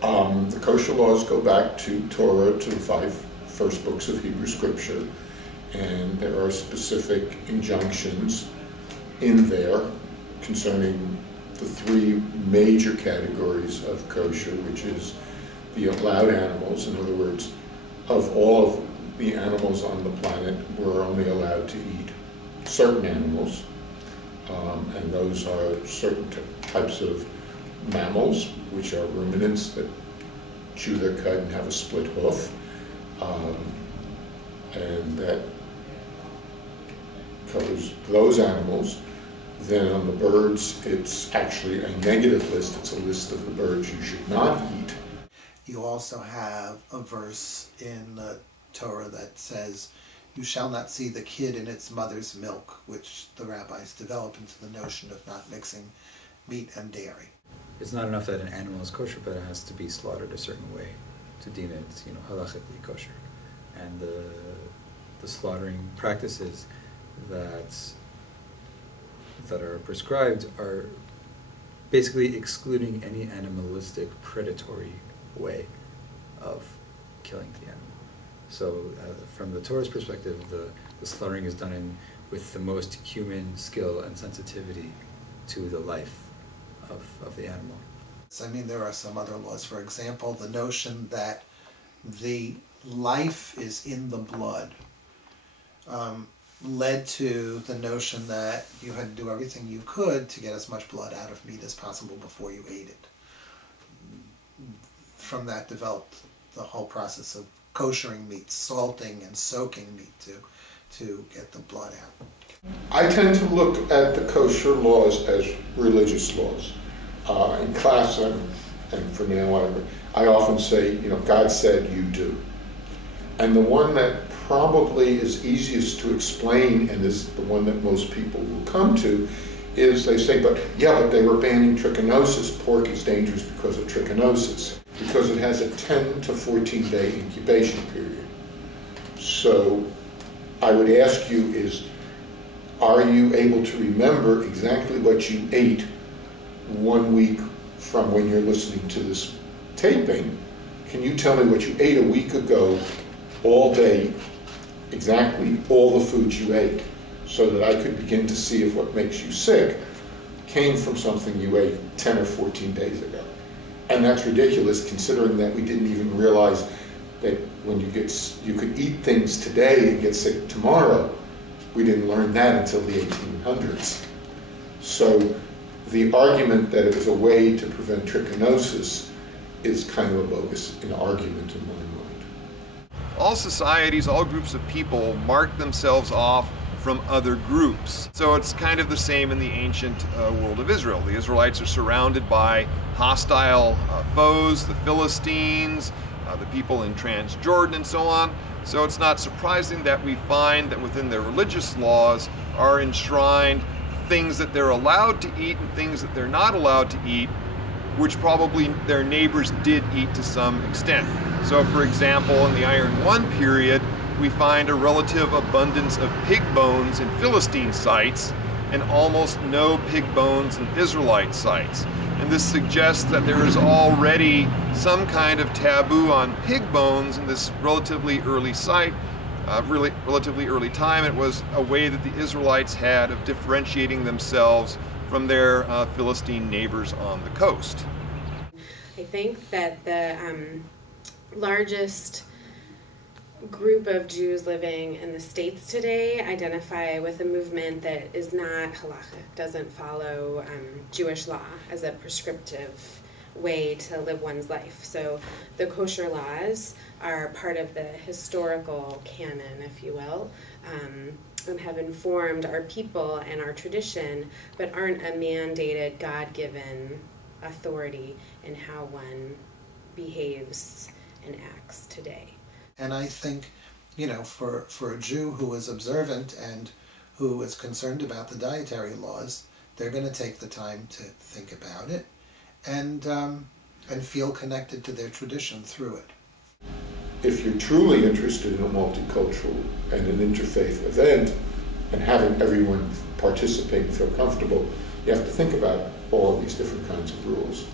The kosher laws go back to Torah, to the 5 first books of Hebrew Scripture, and there are specific injunctions in there concerning the 3 major categories of kosher, which is the allowed animals. In other words, of all of the animals on the planet, we're only allowed to eat certain animals, and those are certain types of mammals, which are ruminants that chew their cud and have a split hoof, and that covers those animals. Then on the birds, it's actually a negative list. It's a list of the birds you should not eat. You also have a verse in the Torah that says, "You shall not see the kid in its mother's milk," which the rabbis developed into the notion of not mixing meat and dairy. It's not enough that an animal is kosher, but it has to be slaughtered a certain way to deem it, halachically kosher. And the slaughtering practices that are prescribed are basically excluding any animalistic, predatory way of killing the animal. So from the Torah's perspective, the slaughtering is done with the most human skill and sensitivity to the life of the animal. I mean, there are some other laws. For example, the notion that the life is in the blood led to the notion that you had to do everything you could to get as much blood out of meat as possible before you ate it. From that developed the whole process of koshering meat, salting and soaking meat to get the blood out. I tend to look at the kosher laws as religious laws. In class and for now, I often say, God said, you do. And the one that probably is easiest to explain, and is the one that most people will come to, is they say, but they were banning trichinosis. Pork is dangerous because of trichinosis, because it has a 10 to 14 day incubation period. So I would ask you is, are you able to remember exactly what you ate 1 week from when you're listening to this taping? Can you tell me what you ate a week ago, all day, exactly all the foods you ate, so that I could begin to see if what makes you sick came from something you ate 10 or 14 days ago? And that's ridiculous, considering that we didn't even realize that when you could eat things today and get sick tomorrow. We didn't learn that until the 1800s. So the argument that it was a way to prevent trichinosis is kind of a bogus argument in my mind. All societies, all groups of people mark themselves off from other groups. So it's kind of the same in the ancient world of Israel. The Israelites are surrounded by hostile foes, the Philistines, the people in Transjordan and so on. So it's not surprising that we find that within their religious laws are enshrined things that they're allowed to eat and things that they're not allowed to eat, which probably their neighbors did eat to some extent. So for example, in the Iron I period, we find a relative abundance of pig bones in Philistine sites and almost no pig bones in Israelite sites. And this suggests that there is already some kind of taboo on pig bones in this relatively early site, relatively early time. It was a way that the Israelites had of differentiating themselves from their Philistine neighbors on the coast. I think that the largest group of Jews living in the States today identify with a movement that is not halachic, doesn't follow Jewish law as a prescriptive way to live one's life. So the kosher laws are part of the historical canon, if you will, and have informed our people and our tradition, but aren't a mandated, God-given authority in how one behaves and acts today. And I think, for a Jew who is observant and who is concerned about the dietary laws, they're going to take the time to think about it and feel connected to their tradition through it. If you're truly interested in a multicultural and an interfaith event and having everyone participate and feel comfortable, you have to think about all of these different kinds of rules.